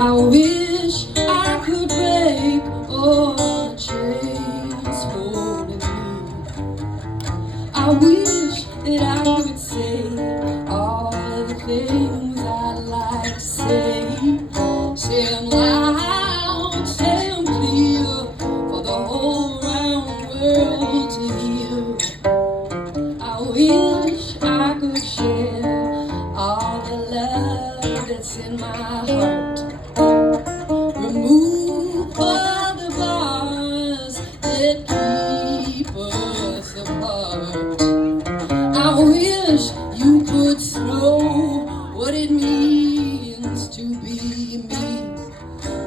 I wish I could break all the chains holding me. I wish that I could say all of the things I'd like to say. Say them loud, say them clear, for the whole round world to hear. I wish I could share all the love that's in my heart. Remove all the bars that keep us apart. I wish you could know what it means to be me.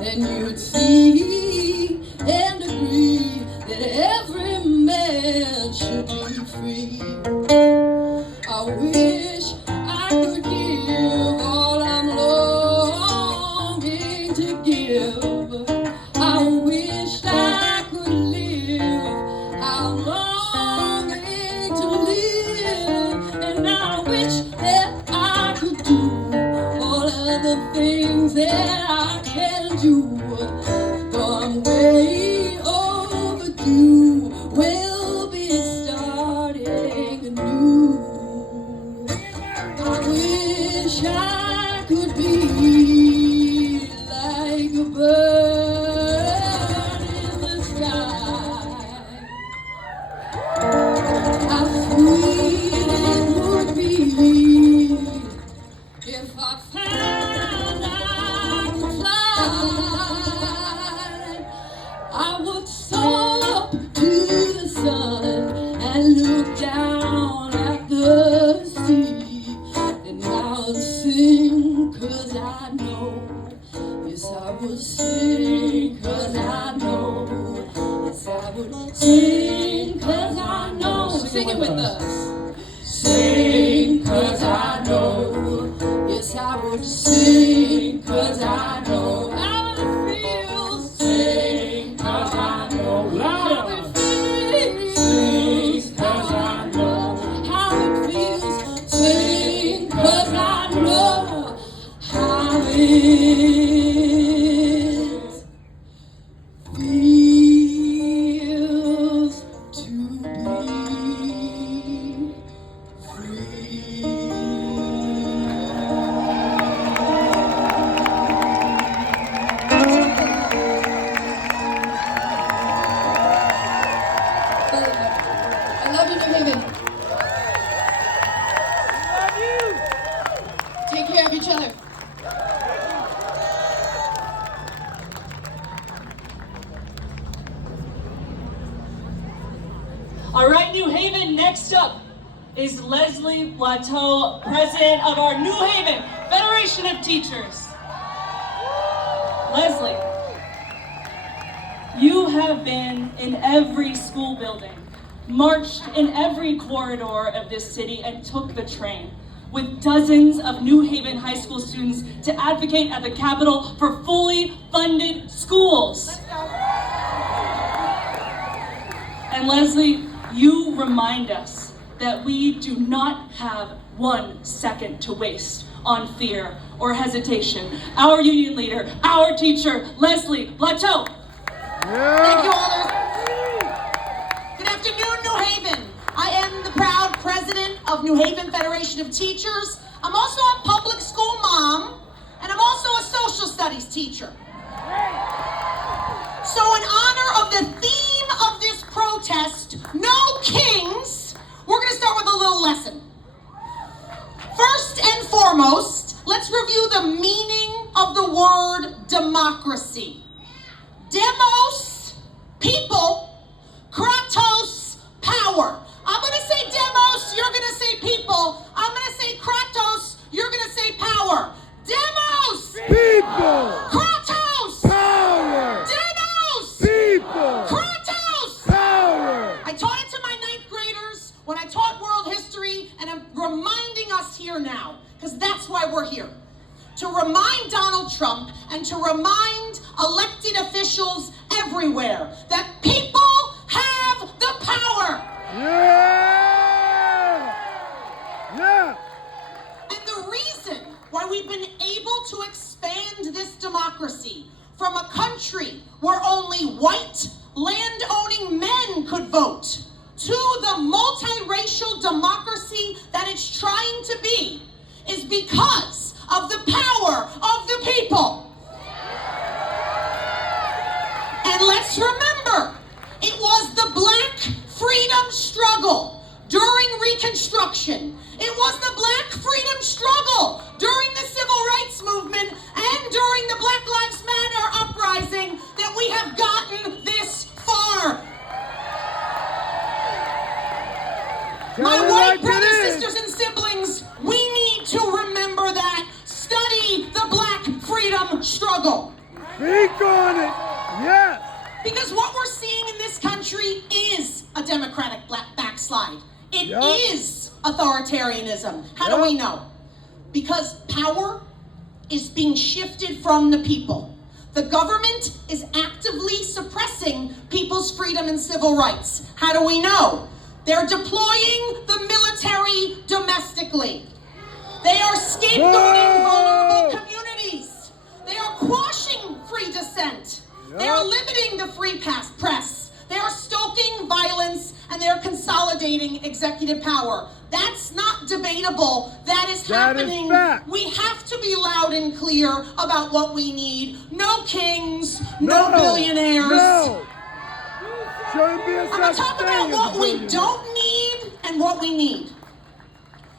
Then you'd see and agree that every man should be free. I wish I could give all I'm longing to give. I wish I could live how I'm longing to live. And I wish that I could do all of the things that I can do. But I'm way overdue. We'll be starting anew. I wish I could be like a bird in the sky. How sweet it would be if I found I could fly. I would soar up to the sun and look down at the sea. And I would sing 'cause I know. Yes, I would sing 'cause I know. Yes, I would sing 'cause I know. Sing it with us. Sing 'cause I know. Yes, I would sing 'cause I know. How it feels. Sing 'cause I know. How it feels. Sing 'cause I know. How it feels. Sing 'cause I know how it feels to be free. I love you, New Haven. Take care of each other. All right, New Haven, next up is Leslie Plateau, president of our New Haven Federation of Teachers. Leslie, you have been in every school building, marched in every corridor of this city, and took the train with dozens of New Haven high school students to advocate at the Capitol for fully funded schools. And Leslie, you remind us that we do not have 1 second to waste on fear or hesitation. Our union leader, our teacher, Leslie Plateau. Thank you, Alder. Good afternoon, New Haven. I am the proud president of New Haven Federation of Teachers. I'm also a public school mom, and I'm also a social studies teacher. So in honor of the theme of this protest, No Kings, we're going to start with a little lesson. First and foremost, let's review the meaning of the word democracy. Demos, people. Kratos, power. I'm going to say demos, you're going to say people. I'm going to say Kratos, you're going to say power. Demos! People! Kratos! Power! Demos! People! Kratos! Power! I taught it to my 9th graders when I taught world history, and I'm reminding us here now, because that's why we're here. To remind Donald Trump and to remind elected officials everywhere that people have the power. Yeah! Yeah! And the reason why we've been able to expand this democracy democracy from a country where only white, land-owning men could vote to the multiracial democracy that it's trying to be is because of the power of the people. And let's remember, it was the Black freedom struggle during Reconstruction. It was the Black freedom struggle during the Civil Rights Movement and during the Black Lives Matter uprising that we have gotten this far. My white brothers, sisters, and siblings, we need to remember that. Study the Black freedom struggle. Speak on it. Yes. Because what we're seeing in this country is a democratic backslide. It Yep. is authoritarianism. How do Yep. we know? Because power is being shifted from the people. The government is actively suppressing people's freedom and civil rights. How do we know? They're deploying the military domestically. They are scapegoating vulnerable communities. They are quashing free dissent. They are limiting the free press. They are stoking violence, and they are consolidating executive power. That's not debatable. That is happening. fact. We have to be loud and clear about what we need. No kings, no billionaires. No. Shouldn't be a I'm going to such talk thing about as what a we billionaire. don't need and what we need.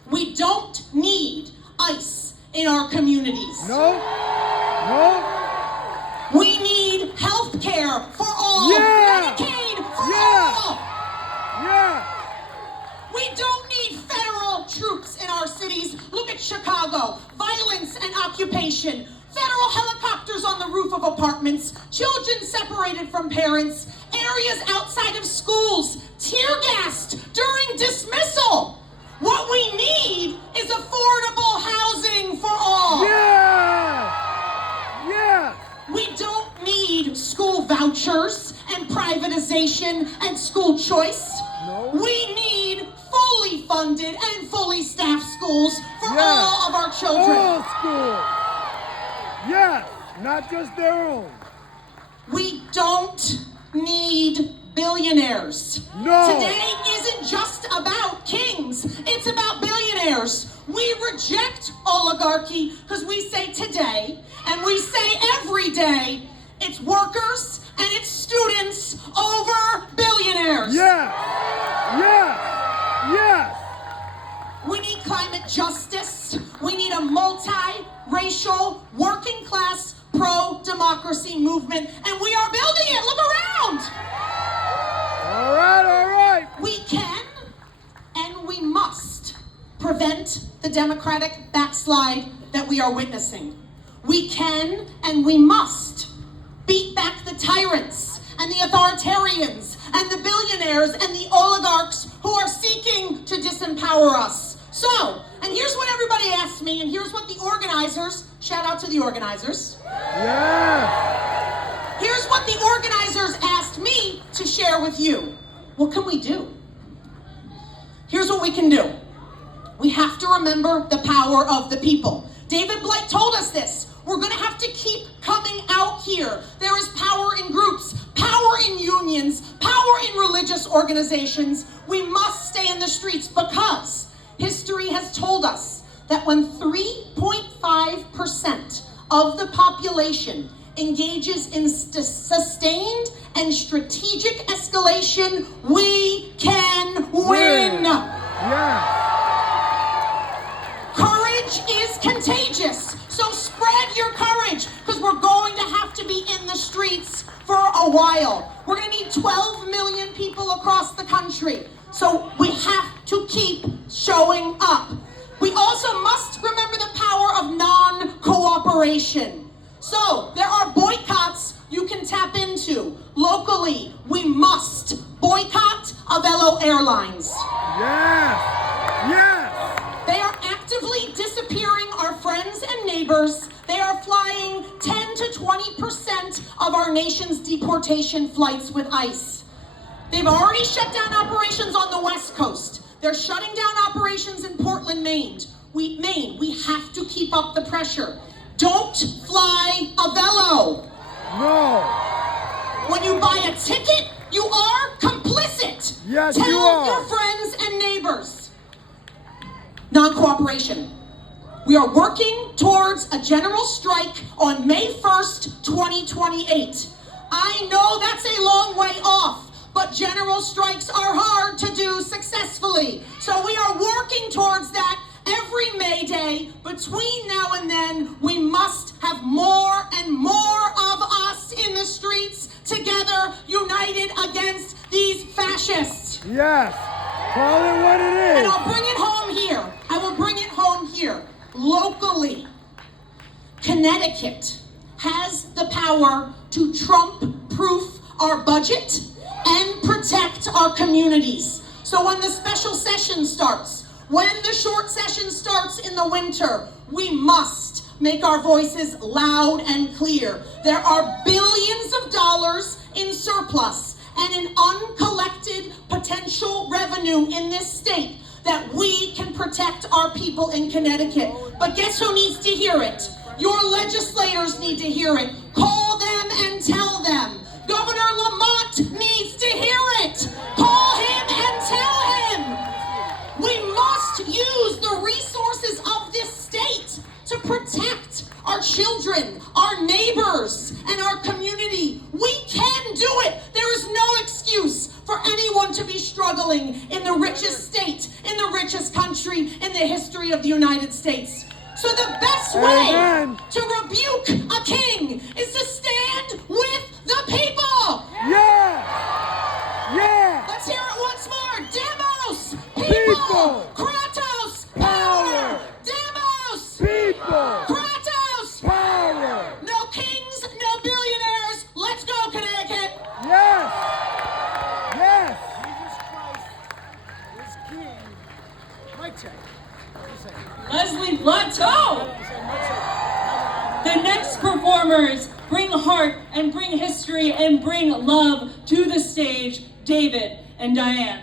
We don't need ICE in our communities. No. No. We need health care for all. Yeah. Medicaid for Yeah. all. Yeah. We don't need federal troops in our cities. Look at Chicago. Violence and occupation. Federal helicopters on the roof of apartments. Children separated from parents. Areas outside of schools. Tear gassed during dismissal. What we need is affordable housing for all. Yeah. Yeah. We don't need school vouchers and privatization and school choice. No. We need fully funded and fully staffed schools for Yeah. all of our children. All schools. Yes. Not just their own. We don't need billionaires. No. Today isn't just about kings, it's about billionaires. We reject oligarchy because we say today, and we say every day, it's workers and it's students over billionaires. Yes. Yes. Yes. We need climate justice. We need a multi-racial, working class, pro-democracy movement, and we are building it. Look around. All right. All right. We can and we must prevent the democratic backslide that we are witnessing. We can and we must beat back the tyrants and the authoritarians and the billionaires and the oligarchs who are seeking to disempower us. So, and here's what everybody asked me, and here's what the organizers, shout out to the organizers. Yes. Here's what the organizers asked me to share with you. What can we do? Here's what we can do. We have to remember the power of the people. David Blight told us this. We're going to have to keep coming out here. There is power in groups, power in unions, power in religious organizations. We must stay in the streets because history has told us that when 3.5% of the population engages in sustained and strategic escalation, we can win. Yes. Courage is contagious. So spread your courage because we're going to have to be in the streets for a while. We're going to need 12 million people across the country. So we have to keep showing up. We also must remember the power of non-cooperation. So there are boycotts you can tap into. Locally, we must boycott Avelo Airlines. Yes. Yes. They are actively disappearing our friends and neighbors. They are flying 10 to 20% of our nation's deportation flights with ICE. They've already shut down operations on the West Coast. They're shutting down operations in Portland, Maine. We have to keep up the pressure. Don't fly a velo. No. When you buy a ticket, you are complicit. Yes, Tell you are. your friends and neighbors. Non-cooperation. We are working towards a general strike on May 1st, 2028. I know that's a long way off, but general strikes are hard to do successfully. So we are working towards that every May Day. Between now and then, we must have more and more of us in the streets together, united against these fascists. Yes. Call it what it And is. I'll bring it home here. I will bring it home here, locally. Connecticut has the power to Trump-proof our budget and protect our communities. So when the special session starts, when the short session starts in the winter, we must make our voices loud and clear. There are billions of dollars in surplus and in uncollected potential revenue in this state that we can protect our people in Connecticut. But guess who needs to hear it? Your legislators need to hear it. Call them and tell them. Governor Lamont needs to hear it. Call him and tell him. We must use the resources of this state to protect our children, our neighbors, and our community. We can do it. There is no excuse for anyone to be struggling in the richest state, in the richest country in the history of the United States. So the best way Amen. to rebuke a king is to stand with the people. Yeah. Yeah. Let's hear it once more. Demos, People. Kratos, Power. Demos, People. Kratos. Power. No kings, no billionaires. Let's go, Connecticut. Yes. Yes. Jesus Christ is King. Mic check. Leslie Plateau! The next performers bring heart and bring history and bring love to the stage, David and Diane.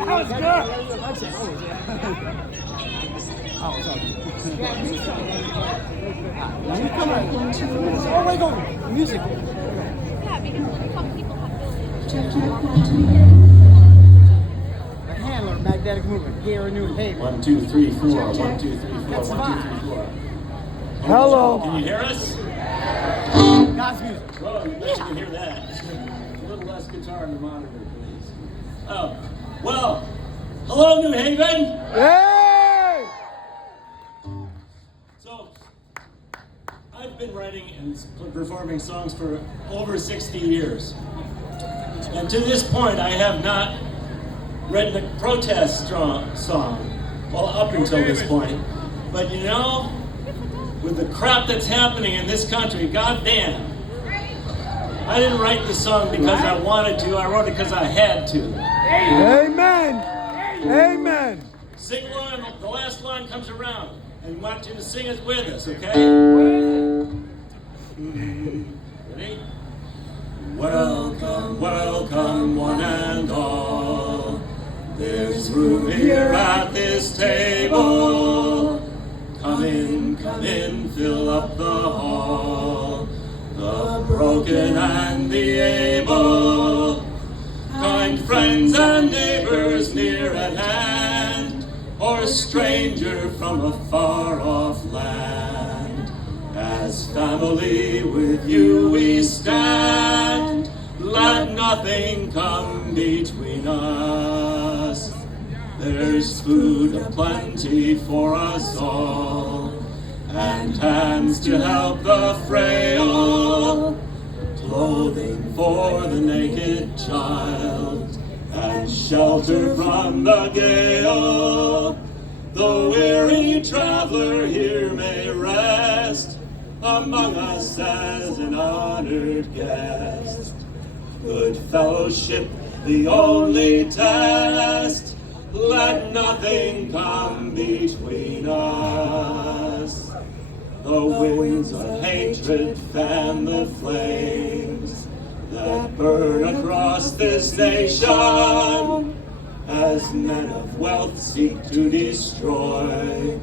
That was good. Oh my God, music. The handler, magnetic movement. Here in New Haven. 1, 2, 3, 4. 1, 2, 3, 4. 1, 2, 3, 4. Hello. Can you hear us? God's music. Well, you bet you can hear that. A little less guitar in the monitor, please. Oh, well, hello, New Haven. Hey. So, I've been writing and performing songs for over 60 years. And to this point, I have not written a protest song. Well, up until this point. But you know, with the crap that's happening in this country, goddamn. I didn't write the song because I wanted to, I wrote it because I had to. Amen. Amen. Sing along, the last line comes around, and we want you to sing it with us, okay? Ready? Welcome, welcome, one and all. There's room here at this table. Come in, fill up the hall. The broken and the able, kind friends and neighbors near at hand, or a stranger from a far-off land. As family with you we stand, let nothing come between us. There's food aplenty for us all, and hands to help the frail, clothing for the naked child, and shelter from the gale. The weary traveler here may rest among us as an honored guest. Good fellowship, the only test. Let nothing come between us. The winds of hatred fan the flames that burn across this nation, as men of wealth seek to destroy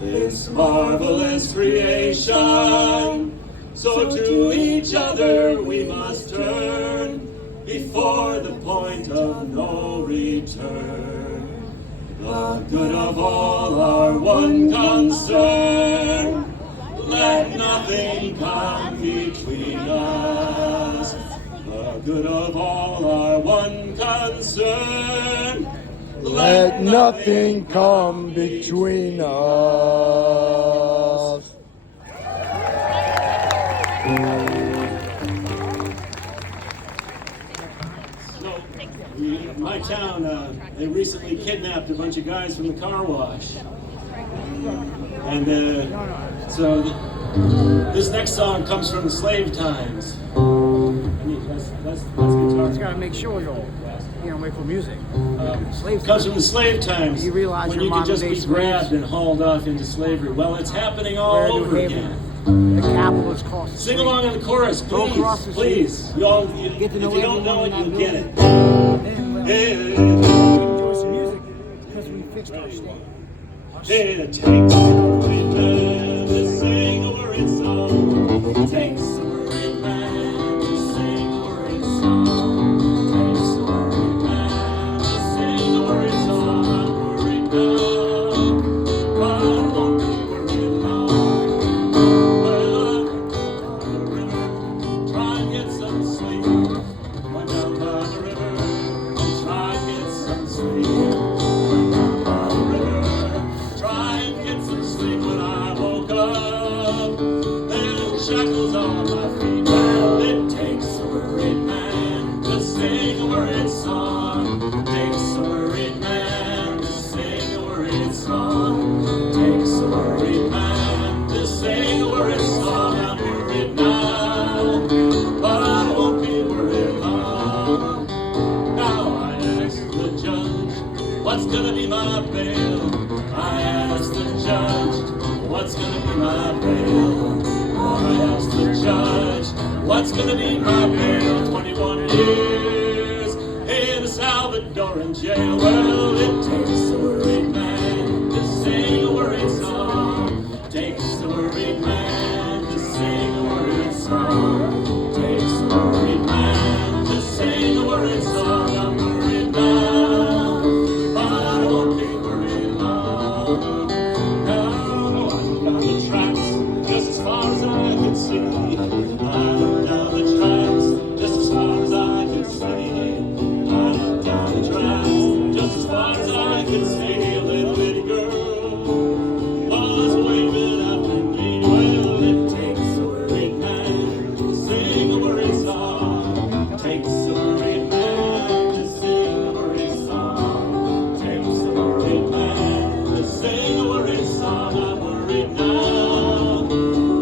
this marvelous creation. So to each other we must turn before the point of no return. The good of all are one concern. Let nothing come between us. The good of all are one concern. Let nothing come between us. So, in my town, they recently kidnapped a bunch of guys from the car wash. And so this next song comes from the slave times. That's guitar. Just gotta make sure you're wait for music. Slave Comes from time. the slave times, You realize when you're you could just modern-day be slaves? grabbed and hauled off into slavery. Well, it's happening all Where New over Haven, again. the capitalist cost. Sing along in the chorus, Go please, across the please. You all, if Get to know you don't know it, everyone in you'll that get it. building. Hey, Enjoy some music because we fixed our state. hey, it takes a great man to sing a worried song. It takes a worried man to sing a worried song. Takes a worried man to sing a worried song. I'm worried now, but I won't be worried long. Well, I'm going down the river, try and get some sleep. Went down by the river and try and get some sleep. Went down by the river, try and get some sleep. When I woke up, then shackles on my feet. Well, it takes a worried man to sing a worried song. Takes a worried man to sing a worried song. Takes a worried man to sing a worried song. I'm worried now, but I won't be worried long. Now I ask the judge, what's gonna be my bail? I ask the judge, what's gonna be my bail? I ask the judge, what's gonna be my bail? 21 years in a Salvadoran jail. Well, it takes a worried man to sing a worried song. Takes a worried man to sing a worried song. Takes a worried man to sing a worried song. I'm worried now, but I won't be worried long. Now I'm down the tracks just as far as I can see. I'm down the tracks just as far as I can see. I'm down the tracks just as far as I can see. A little bitty girl was waving after me. Well, it takes a worried man to sing a worried song. Takes a worried man to sing a worried song. Takes a worried man to sing a worried song. I'm worried now,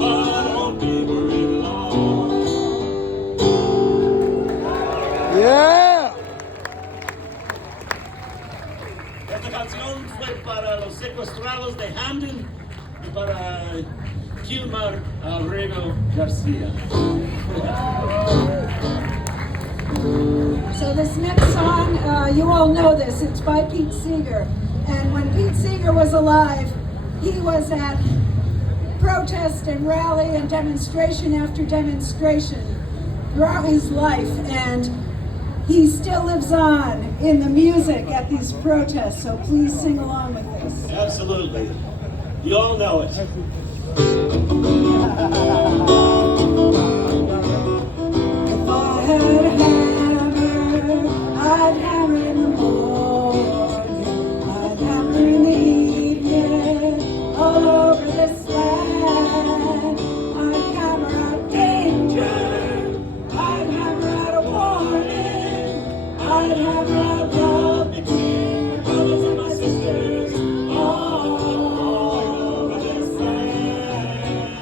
but I won't be worried long. Yeah! Esta canción fue para los secuestrados de Hamden y para Gilmar Abrego Garcia. So this next song, you all know this. It's by Pete Seeger. And when Pete Seeger was alive, he was at protest and rally and demonstration after demonstration throughout his life. And he still lives on in the music at these protests. So please sing along with this. Absolutely. You all know it. If I had a hammer, I'd hammer in the morning, I'd hammer in the evening, all over this land. I'd hammer out danger, I'd hammer out a warning, I'd hammer out love between my brothers and my sisters, all over this land.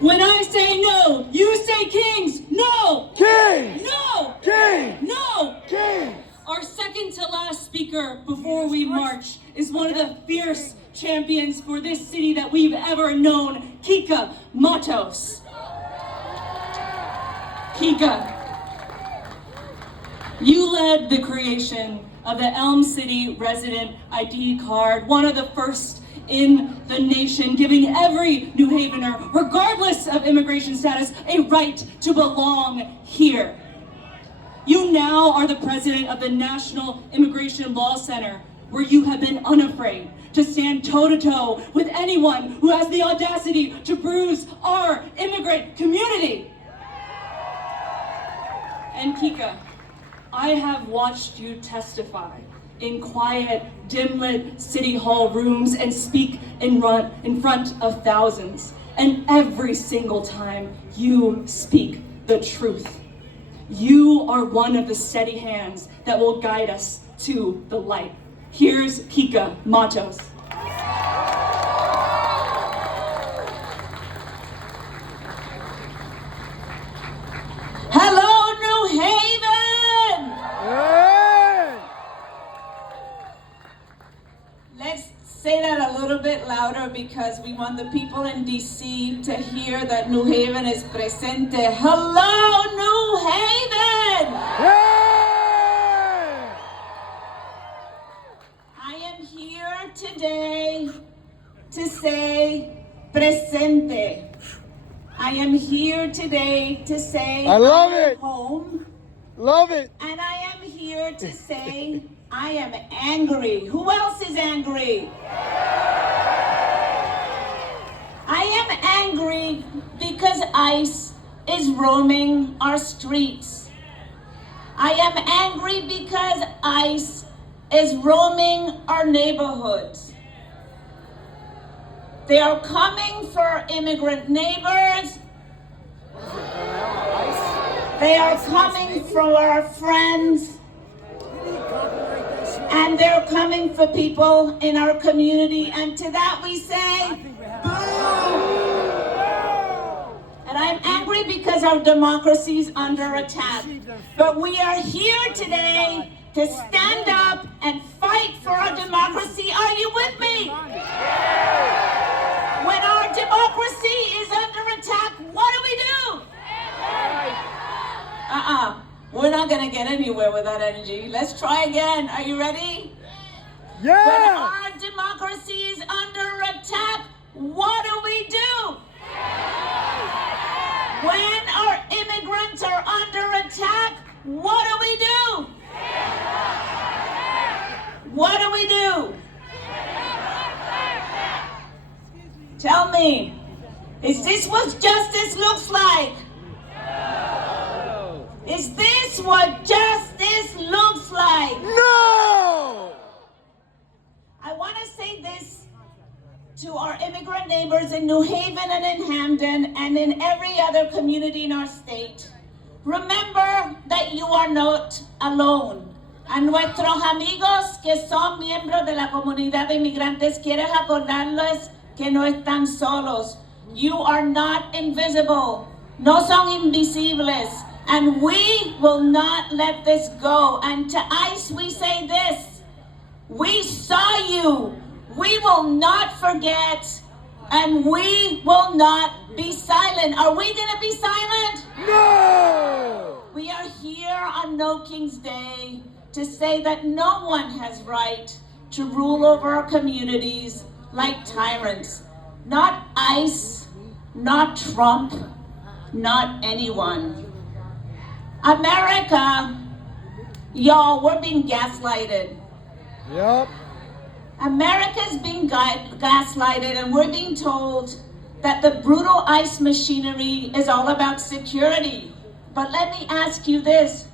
When I say no, you say Kings. No. King! No. King! No. King! Our second to last speaker before we march is one of the fierce champions for this city that we've ever known, Kika Matos. Kika, you led the creation of the Elm City Resident ID card, one of the first in the nation, giving every New Havener, regardless of immigration status, a right to belong here. You now are the president of the National Immigration Law Center, where you have been unafraid to stand toe-to-toe with anyone who has the audacity to bruise our immigrant community. And Kika, I have watched you testify in quiet, dim-lit city hall rooms and speak in front of thousands. And every single time you speak the truth. You are one of the steady hands that will guide us to the light. Here's Kika Matos. Hello, New Haven! Hey! Let's say that a little bit louder because we want the people in DC to hear that New Haven is presente. Hello, New Haven! Hey! I am here today to say presente. I am here today to say I love am it. home. Love it. And I am here to say I am angry. Who else is angry? I am angry because ICE is roaming our streets. I am angry because ICE is roaming our neighborhoods. They are coming for immigrant neighbors. They are coming for our friends. And they're coming for people in our community. And to that we say, boo! And I'm angry because our democracy is under attack. But we are here today to stand up and fight for our democracy. Are you with me? When our democracy is under attack, what do we do? We're not gonna get anywhere with that energy. Let's try again. Are you ready? When Yeah! our democracy is under attack, what do we do? When our immigrants are under attack, what do we do? What do we do? Tell me, is this what justice looks like? Is this what justice looks like? No! I want to say this to our immigrant neighbors in New Haven and in Hamden and in every other community in our state. Remember that you are not alone. A nuestros amigos que son miembros de la comunidad de inmigrantes, quieres acordarles que no están solos. You are not invisible. No son invisibles. And we will not let this go. And to ICE we say this. We saw you. We will not forget. And we will not be silent. Are we going to be silent? No! We are here on No King's Day to say that no one has right to rule over our communities like tyrants. Not ICE, not Trump, not anyone. America, y'all, we're being gaslighted. Yup. America's being gaslighted, and we're being told that the brutal ICE machinery is all about security. But let me ask you this.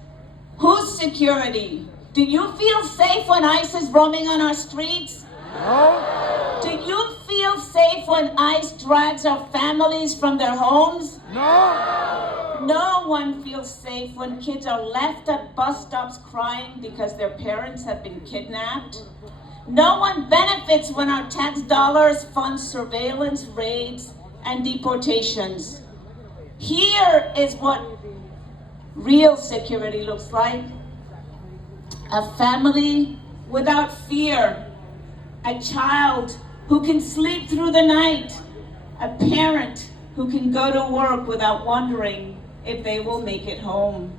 Whose security? Do you feel safe when ICE is roaming on our streets? No? Do you feel safe when ICE drags our families from their homes? No? No one feels safe when kids are left at bus stops crying because their parents have been kidnapped. No one benefits when our tax dollars fund surveillance raids and deportations. Here is what real security looks like. A family without fear, a child who can sleep through the night, a parent who can go to work without wondering if they will make it home.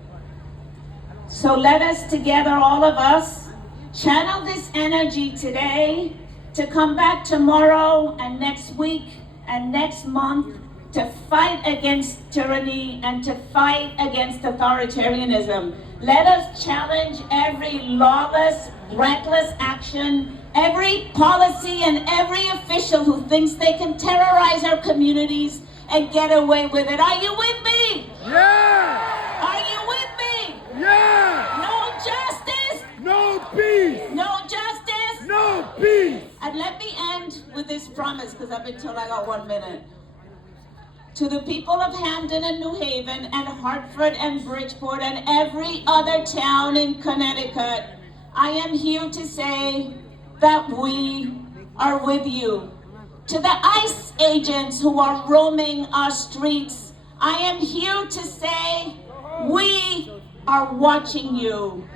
So let us together, all of us, channel this energy today to come back tomorrow and next week and next month to fight against tyranny and to fight against authoritarianism. Let us challenge every lawless, reckless action, every policy and every official who thinks they can terrorize our communities and get away with it. Are you with me? Yeah! Are you with me? Yeah! No justice! No peace! No justice! No peace! And let me end with this promise, because I've been told I got 1 minute. To the people of Hamden and New Haven and Hartford and Bridgeport and every other town in Connecticut, I am here to say that we are with you. To the ICE agents who are roaming our streets, I am here to say we are watching you.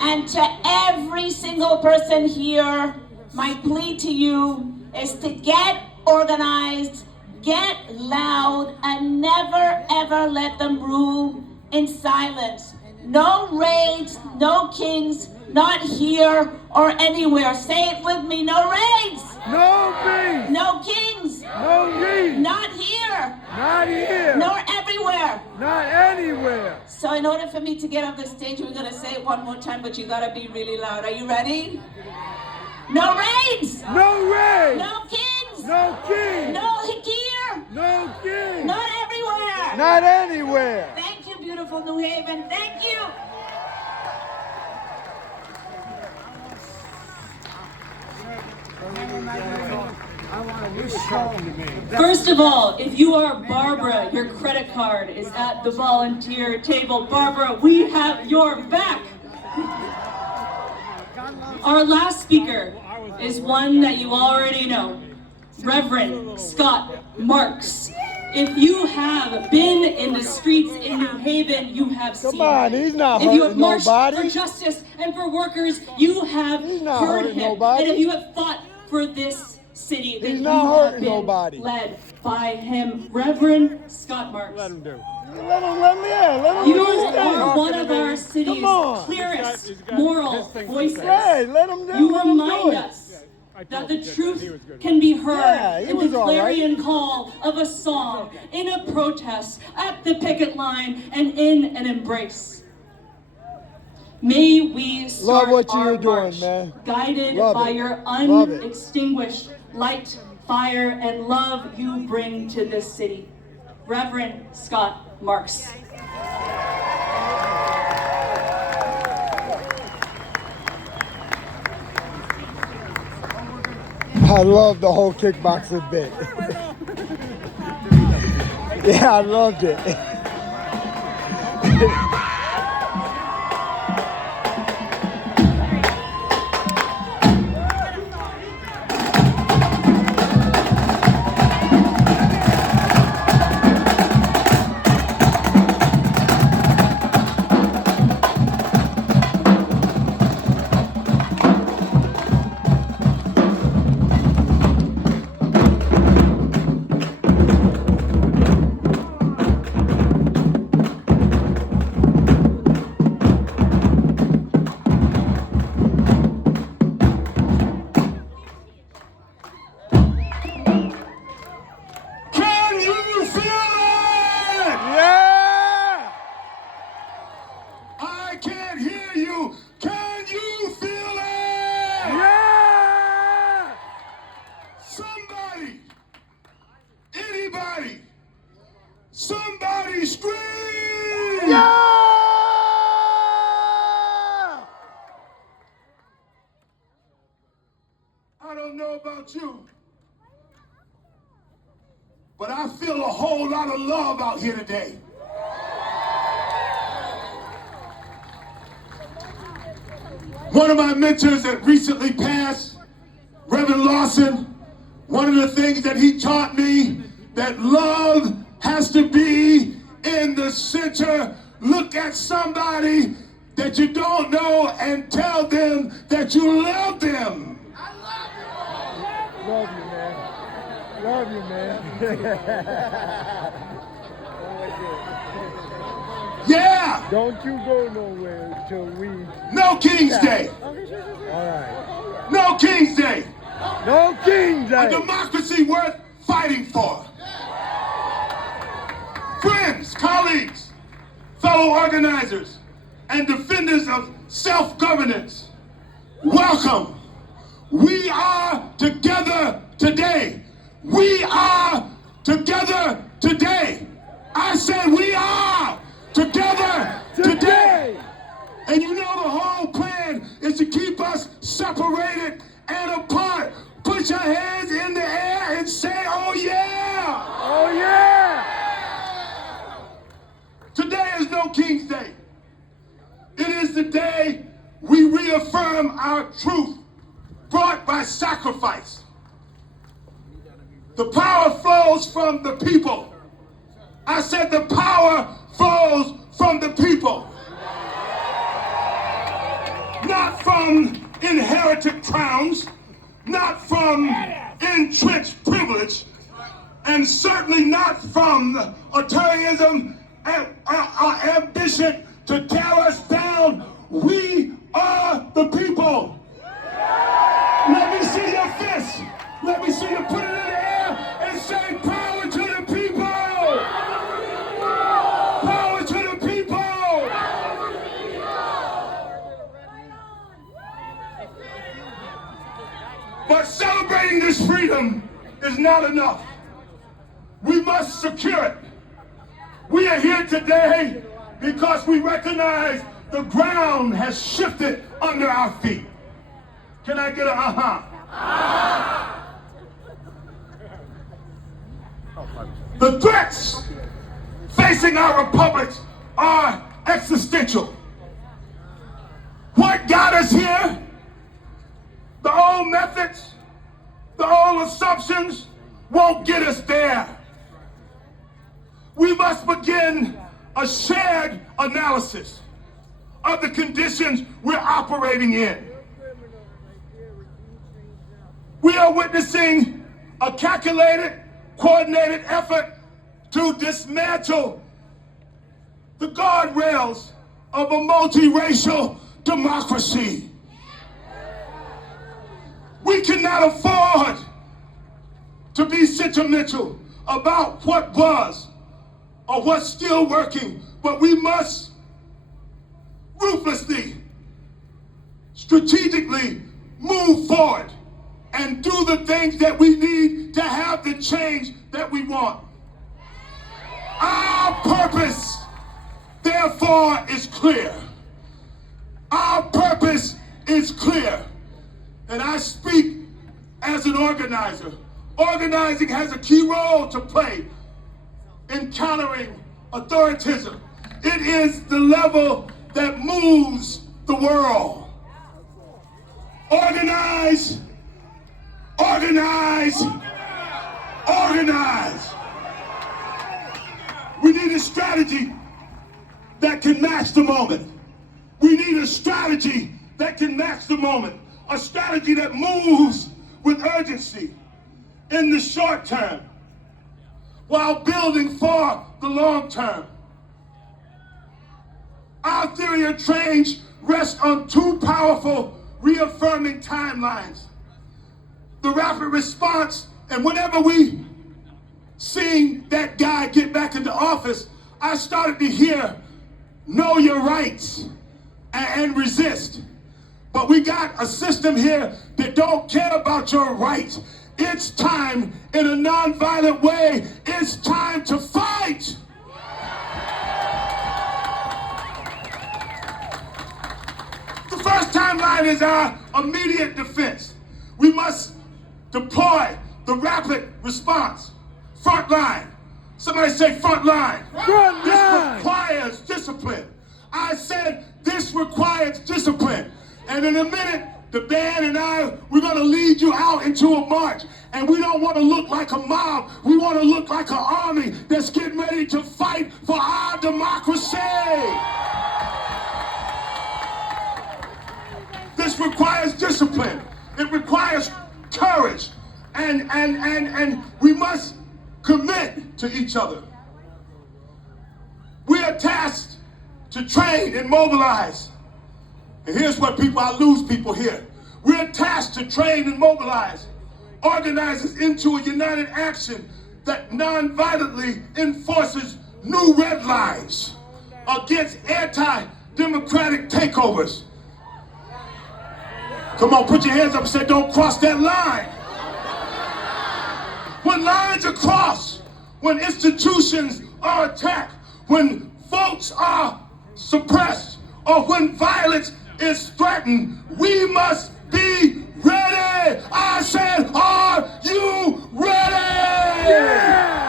And to every single person here, my plea to you is to get organized, get loud, and never ever let them rule in silence. No raids, no kings, not here or anywhere. Say it with me, no raids! No peace! No kings! No peace! Not here! Not here! Nor everywhere! Not anywhere! So in order for me to get off the stage, we're gonna say it one more time, but you gotta be really loud. Are you ready? No raids! No raids! No kings! No king! No here! No king! Not everywhere! Not anywhere! Thank you, beautiful New Haven. Thank you! First of all, if you are Barbara, your credit card is at the volunteer table. Barbara, we have your back. Our last speaker is one that you already know, Reverend Scott Marks. If you have been in the streets in New Haven, you have seen Come on, him. he's not If you have hurting marched nobody. for justice and for workers, you have He's not heard hurting him. nobody. And if you have fought for this city, then He's you not have hurting been nobody. led by him, Reverend Scott Marks. Let him do. Let him You do. are one of our city's Come on. clearest moral voices. Hey, let him do. You let him do remind it. us that the truth can be heard Yeah, he in was the all right. clarion call of a song, in a protest, at the picket line, and in an embrace. May we start what you our were doing, march man. guided Love by it. your Love it. unextinguished light, fire, and love you bring to this city. Reverend Scott Marks. I love the whole kickboxing bit. Yeah, I loved it. Can you feel it? Yeah! I can't hear you. Can you feel it? Yeah! Somebody, anybody, somebody scream! Yeah! I don't know about you, but I feel a whole lot of love out here today. One of my mentors that recently passed, Reverend Lawson, one of the things that he taught me that love has to be in the center. Look at somebody that you don't know and tell them that you love them. Love you, man. Love you, man. Yeah! Don't you go nowhere till we... No King's Day! All right. No King's Day! No King's A Day! democracy worth fighting for. Friends, colleagues, fellow organizers, and defenders of self-governance, welcome. We are together today. We are together today. I said we are together today. And you know the whole plan is to keep us separated and apart. Put your hands in the air and say, oh yeah! Oh yeah! Today is no King's Day. It is the day we reaffirm our truth brought by sacrifice. The power flows from the people. I said the power flows from the people. Not from inherited crowns, not from entrenched privilege, and certainly not from authoritarianism and our ambition to tear us down. We are the people. Let me see your fists. Let me see you put it in the air and say power to the people. Power to the people. But celebrating this freedom is not enough. We must secure it. We are here today because we recognize the ground has shifted under our feet. Can I get a uh-huh? The threats facing our republics are existential. What got us here? The old methods, the old assumptions won't get us there. We must begin a shared analysis of the conditions we're operating in. We are witnessing a calculated, coordinated effort to dismantle the guardrails of a multiracial democracy. We cannot afford to be sentimental about what was or what's still working, but we must ruthlessly, strategically move forward and do the things that we need to have the change that we want. Our purpose, therefore, is clear. Our purpose is clear. And I speak as an organizer. Organizing has a key role to play in countering authoritism. It is the level that moves the world. Organize, organize, organize. We need a strategy that can match the moment. We need a strategy that can match the moment. A strategy that moves with urgency in the short term while building for the long term. Our theory of change rests on two powerful reaffirming timelines. The rapid response, and whenever we seen that guy get back into office, I started to hear, know your rights and resist. But we got a system here that don't care about your rights. It's time, in a nonviolent way, it's time to fight. The first timeline is our immediate defense. We must deploy the rapid response. Front line. Somebody say front line. Front This line. requires discipline. I said this requires discipline. And in a minute, the band and I, we're going to lead you out into a march. And we don't want to look like a mob. We want to look like an army that's getting ready to fight for our democracy. This requires discipline. It requires courage. And we must commit to each other. We are tasked to train and mobilize. And here's what I lose people here. We're tasked to train and mobilize organizers into a united action that non-violently enforces new red lines against anti-democratic takeovers. Come on, put your hands up and say, don't cross that line. When lines are crossed, when institutions are attacked, when votes are suppressed, or when violence is threatened, we must be ready. I said, are you ready? Yeah.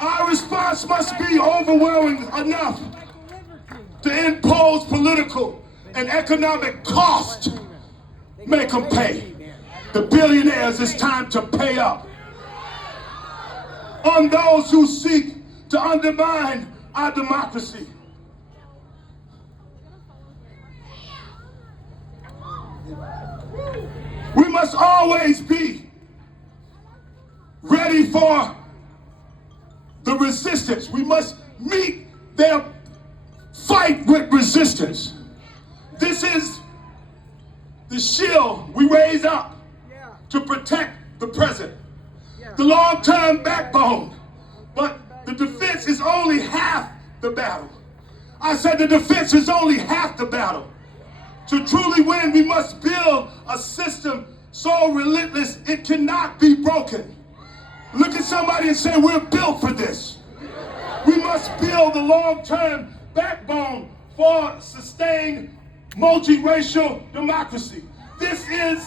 Our response must be overwhelming enough to impose political and economic cost. Make them pay. The billionaires, it's time to pay up. On those who seek to undermine our democracy. We must always be ready for the resistance. We must meet their fight with resistance. This is the shield we raise up to protect the present, the long-term backbone. But the defense is only half the battle. I said the defense is only half the battle. To truly win, we must build a system so relentless it cannot be broken. Look at somebody and say, we're built for this. We must build a long-term backbone for sustained multiracial democracy. This is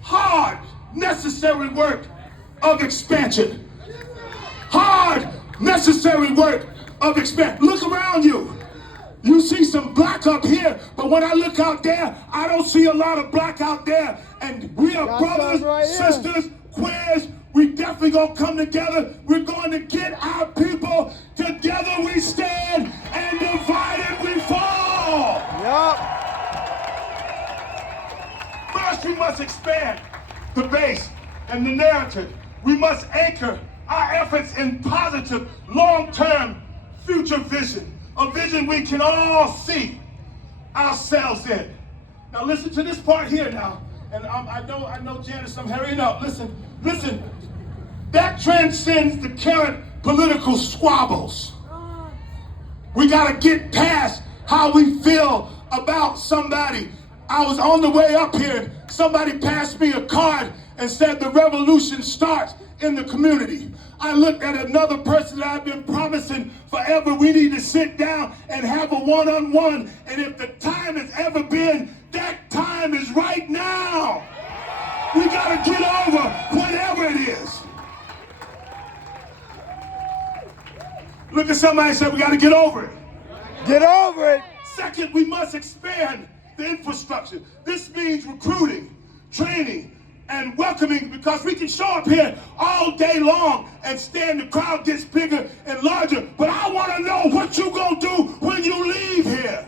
hard, necessary work of expansion. Hard, necessary work of expansion. Look around you. You see some black up here, but when I look out there, I don't see a lot of black out there. And we are brothers, right, sisters, queers. We definitely gonna come together. We're going to get our people together. We stand, and divided we fall. Yep. First, we must expand the base and the narrative. We must anchor our efforts in positive, long-term future vision. A vision we can all see ourselves in. Now listen to this part here now. And I know Janice, I'm hurrying up. Listen. That transcends the current political squabbles. We gotta get past how we feel about somebody. I was on the way up here, somebody passed me a card and said the revolution starts in the community. I looked at another person that I've been promising forever. We need to sit down and have a one-on-one. And if the time has ever been, that time is right now. We gotta get over whatever it is. Look at somebody and say, we gotta get over it. Get over it. Second, we must expand the infrastructure. This means recruiting, training, and welcoming, because we can show up here all day long and stand, the crowd gets bigger and larger, but I want to know what you gonna do when you leave here.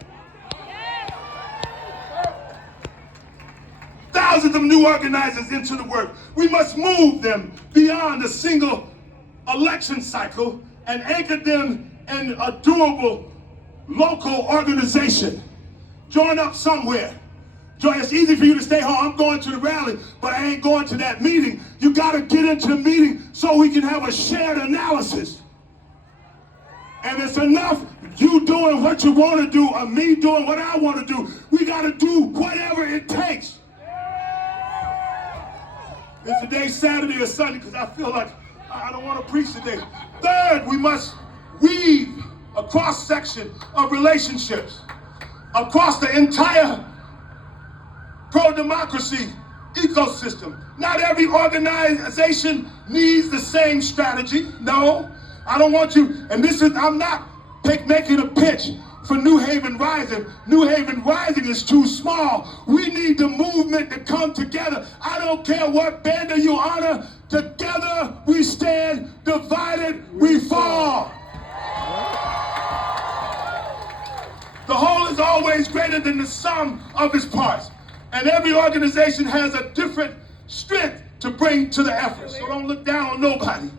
Thousands of new organizers into the work. We must move them beyond a single election cycle and anchor them in a durable local organization. Join up somewhere. It's easy for you to stay home. I'm going to the rally, but I ain't going to that meeting. You got to get into the meeting so we can have a shared analysis. And it's enough you doing what you want to do or me doing what I want to do. We got to do whatever it takes. Is today Saturday or Sunday? Because I feel like I don't want to preach today. Third, we must weave a cross-section of relationships across the entire pro-democracy ecosystem. Not every organization needs the same strategy. No, I don't want you, and this is, I'm not making a pitch for New Haven Rising. New Haven Rising is too small. We need the movement to come together. I don't care what banner you honor. Together we stand, divided we fall. The whole is always greater than the sum of its parts. And every organization has a different strength to bring to the effort. So don't look down on nobody.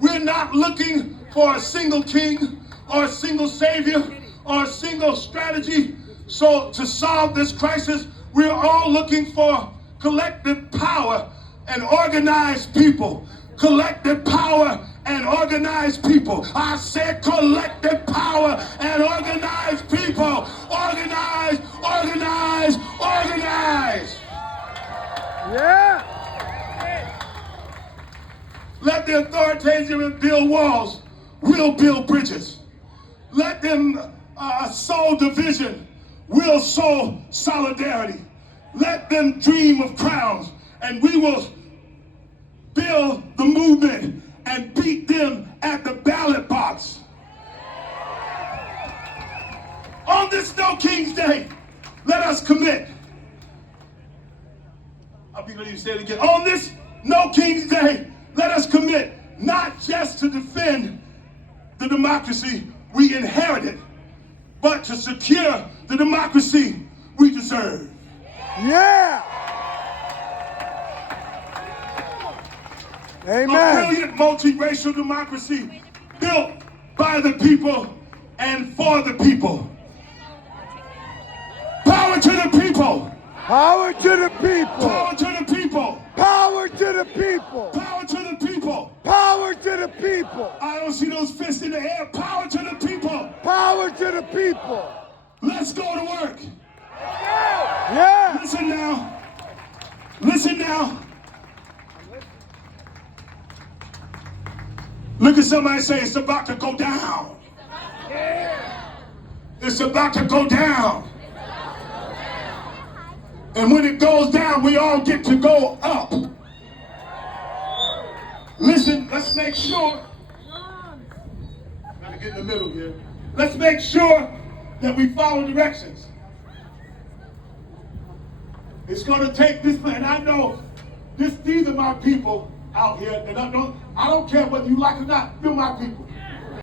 We're not looking for a single king or a single savior or a single strategy. So to solve this crisis, we're all looking for collective power and organized people. Collective power and organized people. I said collective power and organized people. Organize, organize, organize. Yeah. Let the authoritarian build walls. We'll build bridges. Let them sow division. We'll sow solidarity. Let them dream of crowns, and we will build the movement and beat them at the ballot box. On this No King's Day, let us commit. I'll be ready to say it again. On this No King's Day, let us commit not just to defend the democracy we inherited, but to secure the democracy we deserve. Yeah. A Amen. brilliant multiracial democracy built by the people and for the people. Power to the people. Power to the people. Power to the people. Power to the people. Power to the people. Power to the people. I don't see those fists in the air. Power to the people. Power to the people. Let's go to work. Yeah. Listen now. Listen now. Look at somebody say it's about to go down. It's about to go down. And when it goes down, we all get to go up. Listen, let's make sure. Gotta get in the middle here. Let's make sure that we follow directions. It's gonna take this, and I know these are my people out here, and I don't care whether you like it or not, you're my people.